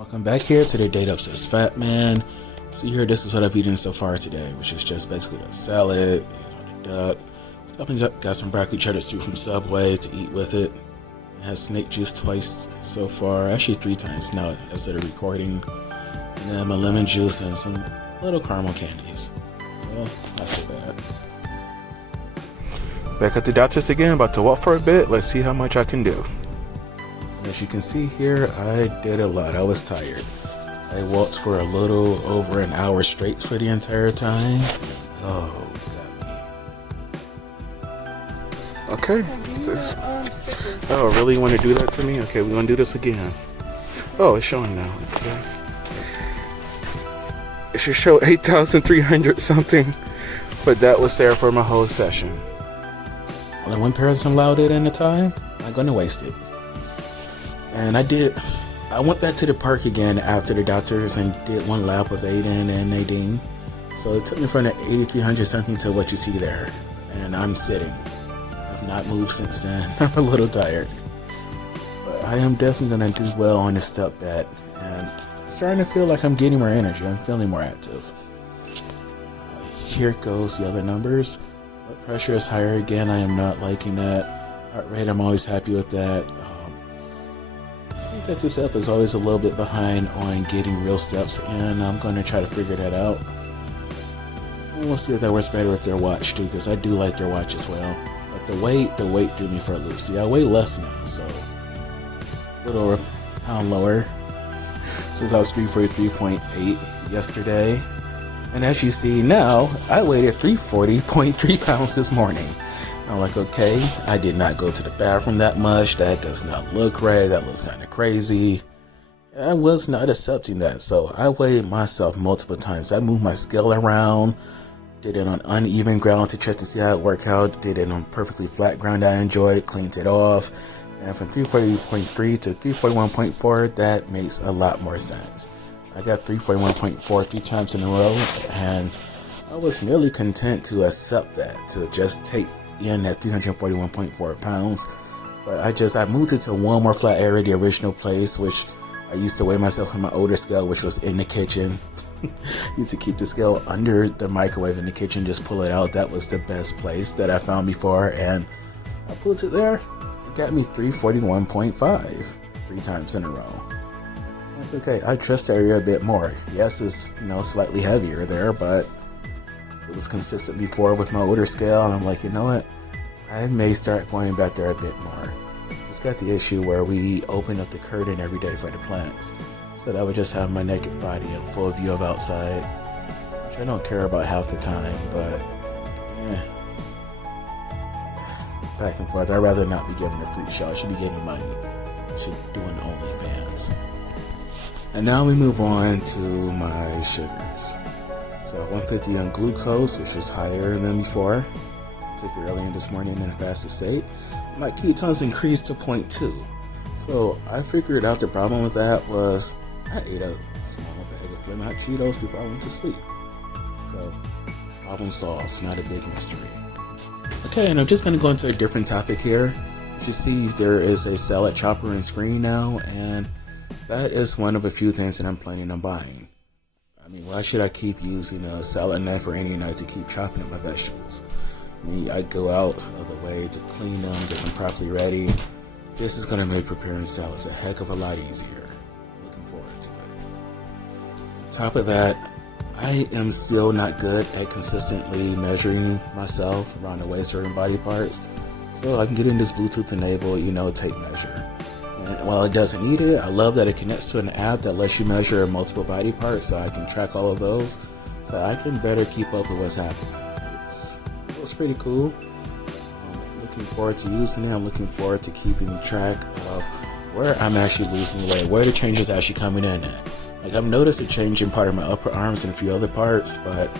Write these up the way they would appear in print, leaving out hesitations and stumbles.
Welcome back here to the Date Obsessed Fat Man. See here, this is what I've eaten so far today, which is just basically the salad, the duck. Got some broccoli cheddar soup from Subway to eat with it. It has snake juice twice so far, actually 3 times now as of recording. And then my lemon juice and some little caramel candies. So, not so bad. Back at the doctor's again, about to walk for a bit. Let's see how much I can do. As you can see here, I did a lot. I was tired. I walked for a little over an hour straight for the entire time. Oh, got me. Okay. Oh, really? You want to do that to me? Okay, we're going to do this again. Oh, it's showing now. Okay. It should show 8,300 something, but that was there for my whole session. Only one person allowed it in a time. I'm not going to waste it. And I went back to the park again after the doctors and did one lap with Aiden and Nadine. So it took me from the 8,300 something to what you see there. And I'm sitting. I've not moved since then. I'm a little tired. But I am definitely going to do well on this step bet. And I'm starting to feel like I'm getting more energy. I'm feeling more active. Here goes the other numbers. Blood pressure is higher again. I am not liking that. Heart rate, I'm always happy with that. I think that this app is always a little bit behind on getting real steps, and I'm going to try to figure that out. And we'll see if that works better with their watch too, because I do like their watch as well. But the weight threw me for a loop. See, I weigh less now, so a little over a pound lower since I was 343.8 yesterday. And as you see now, I weighed at 340.3 pounds this morning. I'm like, okay, I did not go to the bathroom that much. That does not look right. That looks kind of crazy. I was not accepting that. So I weighed myself multiple times. I moved my scale around, did it on uneven ground to check to see how it worked out. Did it on perfectly flat ground I enjoyed, cleaned it off. And from 340.3 to 341.4, that makes a lot more sense. I got 341.4 3 times in a row, and I was merely content to accept that, to just take in at 341.4 pounds. But I moved it to one more flat area, the original place, which I used to weigh myself on my older scale, which was in the kitchen. Used to keep the scale under the microwave in the kitchen, just pull it out. That was the best place that I found before, and I put it there. It got me 341.5 3 times in a row. So okay, I trust the area a bit more. Yes, it's slightly heavier there, but it was consistent before with my older scale, and I'm like, you know what? I may start going back there a bit more. Just got the issue where we open up the curtain every day for the plants, so that I would just have my naked body in full view of outside, which I don't care about half the time, but back and forth. I'd rather not be giving a free show. I should be getting money. I should do an OnlyFans. And now we move on to my sugars. So 150 on glucose, which was higher than before. I took it early in this morning in a fasted state. My ketones increased to 0.2. So I figured out the problem with that was I ate a small bag of Flamin' Hot Cheetos before I went to sleep. So problem solved. It's not a big mystery. Okay, and I'm just going to go into a different topic here. As you see, there is a salad chopper and screen now, and that is one of a few things that I'm planning on buying. I mean, why should I keep using a salad knife or any knife to keep chopping up my vegetables? I mean, I go out of the way to clean them, get them properly ready. This is going to make preparing salads a heck of a lot easier. Looking forward to it. On top of that, I am still not good at consistently measuring myself around the waist or in body parts. So I can get in this Bluetooth enabled, tape measure. And while it doesn't need it, I love that it connects to an app that lets you measure multiple body parts, so I can track all of those, so I can better keep up with what's happening. It's pretty cool. I'm looking forward to using it. I'm looking forward to keeping track of where I'm actually losing weight, where the change is actually coming in at. Like, I've noticed a change in part of my upper arms and a few other parts, but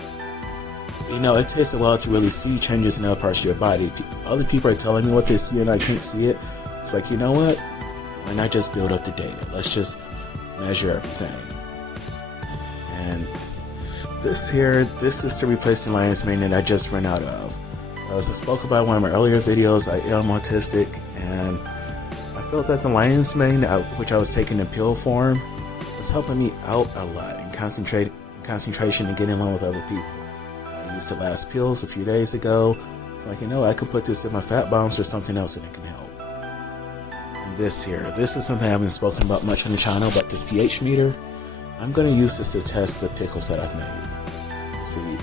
it takes a while to really see changes in other parts of your body. Other people are telling me what they see and I can't see it. It's like, you know what? Why not just build up the data? Let's just measure everything. And this is the replacement lion's mane that I just ran out of. As I spoke about in one of my earlier videos, I am autistic, and I felt that the lion's mane, which I was taking in pill form, was helping me out a lot in concentration and getting along with other people. I used the last pills a few days ago. It's like, I could put this in my fat bombs or something else and it can help. And this is something I haven't spoken about much on the channel, but this pH meter, I'm going to use this to test the pickles that I've made. See,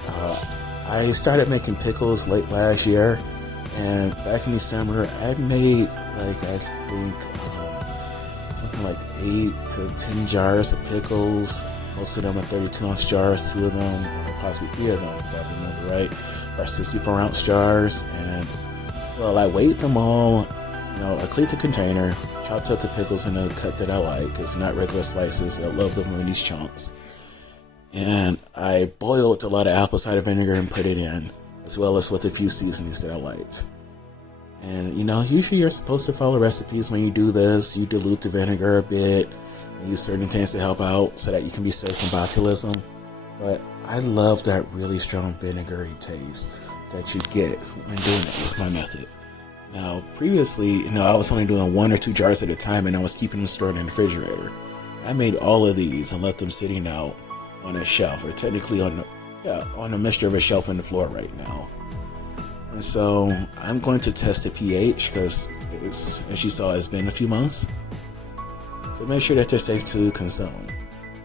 I started making pickles late last year, and back in December, I made something like 8 to 10 jars of pickles. Most of them are 32-ounce jars. 2 of them, or possibly 3 of them, if I remember right, are 64-ounce jars. And, I weighed them all. I cleaned the container, chopped up the pickles in the cut that I like. It's not regular slices. I love them in these chunks. And I boiled a lot of apple cider vinegar and put it in, as well as with a few seasonings that I liked. And usually you're supposed to follow recipes when you do this. You dilute the vinegar a bit and use certain things to help out so that you can be safe from botulism. But I love that really strong vinegary taste that you get when doing it with my method. Now, previously, I was only doing 1 or 2 jars at a time, and I was keeping them stored in the refrigerator. I made all of these and let them sitting out on a shelf, or technically on a mixture of a shelf in the floor right now. And so I'm going to test the pH because, as you saw, it's been a few months. So make sure that they're safe to consume.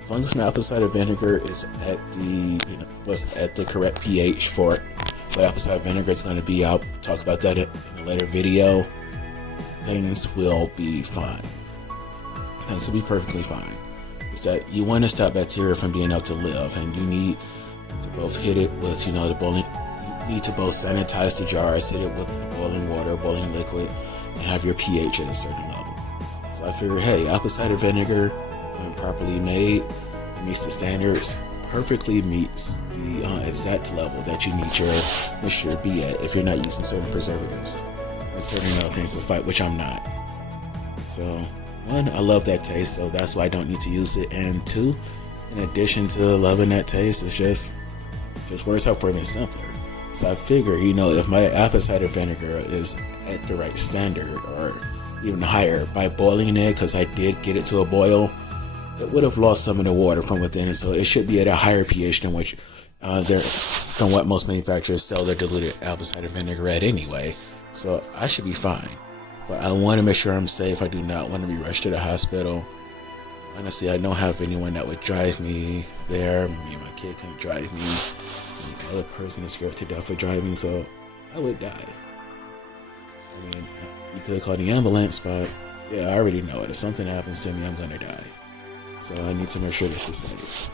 As long as my apple cider vinegar is at the correct pH for what apple cider vinegar is going to be, I'll talk about that in a later video. Things will be fine. Things will be perfectly fine. It's that you want to stop bacteria from being able to live, and you need to both hit it with, the boiling. You need to both sanitize the jars, hit it with the boiling water, boiling liquid, and have your pH at a certain level. So I figured, hey, apple cider vinegar, when properly made, it meets the standards, perfectly meets the exact level that you need your mixture to be at if you're not using certain preservatives and certain other things to fight, which I'm not. So, 1, I love that taste, so that's why I don't need to use it. And 2, in addition to loving that taste, it's just works out for me simpler. So I figure, if my apple cider vinegar is at the right standard or even higher by boiling it, because I did get it to a boil, it would have lost some of the water from within it. So it should be at a higher pH than what most manufacturers sell their diluted apple cider vinegar at anyway. So I should be fine. But I want to make sure I'm safe. I do not want to be rushed to the hospital. Honestly, I don't have anyone that would drive me there. Me and my kid can't drive me. The other person is scared to death for driving, so I would die. I mean, you could call the ambulance, but yeah, I already know it. If something happens to me, I'm gonna die. So I need to make sure this is safe.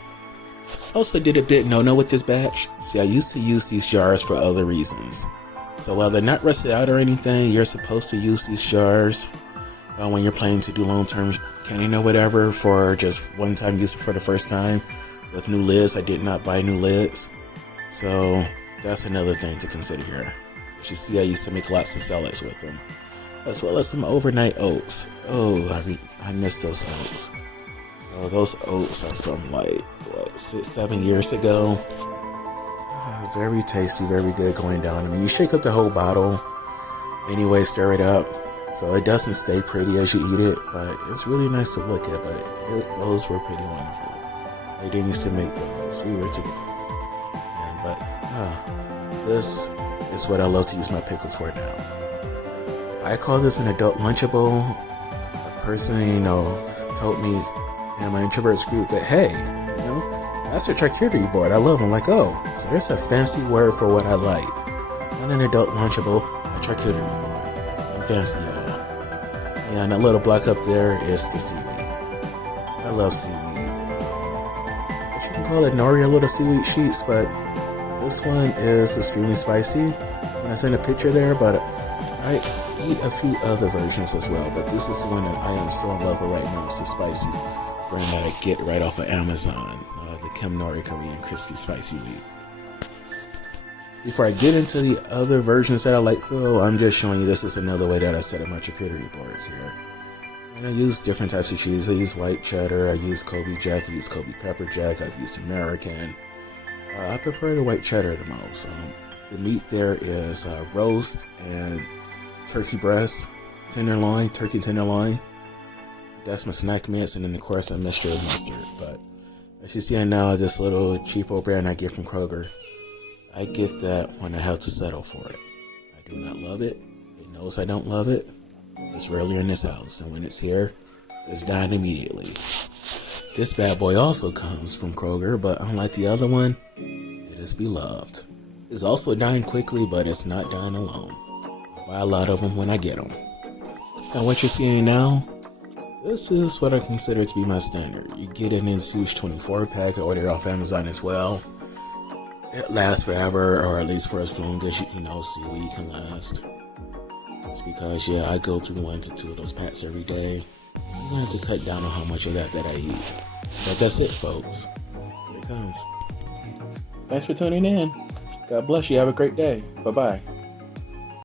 Also did a bit no-no with this batch. See, I used to use these jars for other reasons. So while they're not rusted out or anything, you're supposed to use these jars when you're planning to do long-term canning or whatever for just one-time use for the first time. With new lids, I did not buy new lids. So that's another thing to consider here. You see, I used to make lots of salads with them, as well as some overnight oats. Oh, I miss those oats. Oh, those oats are from 6-7 years ago. Very tasty, very good going down. I mean, you shake up the whole bottle anyway, stir it up so it doesn't stay pretty as you eat it, but it's really nice to look at. But those were pretty wonderful. They didn't used to make those. We were together. But this is what I love to use my pickles for now. I call this an adult Lunchable. A person, told me in my introverts group that, hey, that's a charcuterie board. I love them. Like, oh, so there's a fancy word for what I like. Not an adult Lunchable, a charcuterie board. I'm fancy, y'all. And that little block up there is the seaweed. I love seaweed. You can call it nori or little seaweed sheets, but this one is extremely spicy. When I send a picture there, but I eat a few other versions as well. But this is the one that I am so in love with right now. It's the spicy brand that I get right off of Amazon. The Kim Nori Korean crispy spicy wheat. Before I get into the other versions that I like though, I'm just showing you this is another way that I set up my charcuterie boards here. And I use different types of cheese. I use white cheddar, I use Colby Jack, I use Colby Pepper Jack, I've used American. I prefer the white cheddar the most. The meat there is roast and turkey breast, turkey tenderloin. That's my snack mix, and then of course a mixture of mustard. But as you see now, this little cheapo brand I get from Kroger, I get that when I have to settle for it. I do not love it. It knows I don't love it. It's rarely in this house, and when it's here, it's dying immediately. This bad boy also comes from Kroger, but unlike the other one, it is beloved. It's also dying quickly, but it's not dying alone. I buy a lot of them when I get them. And what you're seeing now, this is what I consider to be my standard. You get in this huge 24 pack, I order it off Amazon as well. It lasts forever, or at least for as long as seaweed can last. It's because, I go through 1 to 2 of those packs every day. I'm going to have to cut down on how much of that I eat. But that's it, folks. Here it comes. Thanks for tuning in. God bless you. Have a great day. Bye-bye.